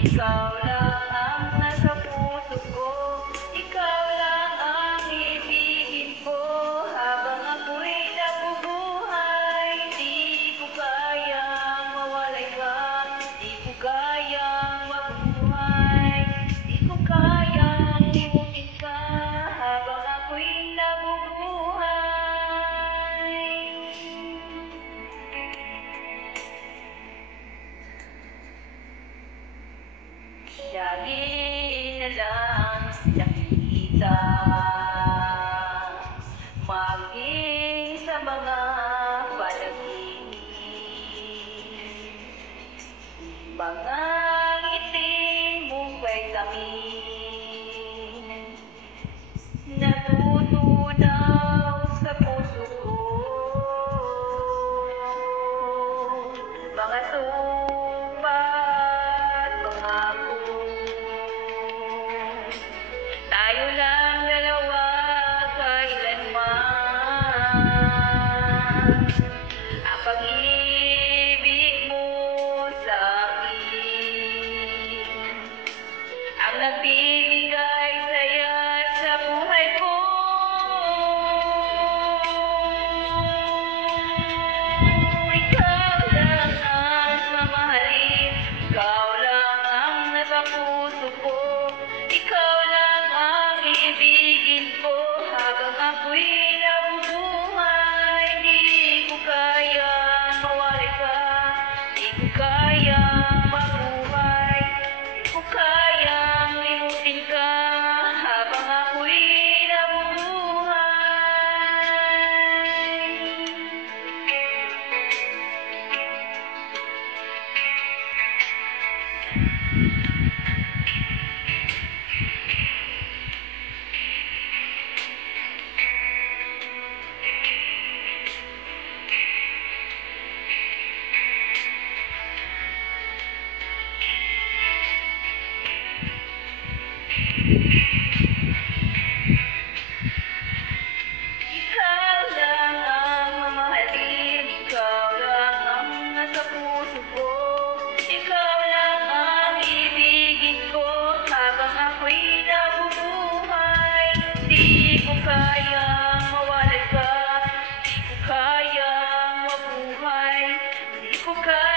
Ikaw lang ang nasa puso ko, ikaw lang ang ibigin ko. Habang ako'y nabubuhay, di ko kayang mawalay ka. Di ko kayang mabuhay, di ko kayang limutin ka. Habang ako'y nabubuhay. Lagi na lang nakikita, maging sa mga panaginip. Mga ngiti mong may tamis, natutunaw sa puso ko. Mga sumpah at pangako, tayo lang dalawa kailanman. Ang pag-ibig mo sa akin ang nagbibigay saya sa buhay ko. Ikaw lang ang mamahalin, ikaw lang ang nasa puso ko, ikaw lang ang ibigin ko. Habang ako'y nabubuhay, di ko kayang mawalay ka. Di ko kayang mabuhay, di ko kayang limutin ka. Habang ako'y nabubuhay. Ikaw lang ang mamahalin, ikaw lang ang nasa puso ko, ikaw lang ang ibigin ko. Habang ako'y nabubuhay, di ko kayang mawalay ka. Di ko kayang mabuhay, di ko kayang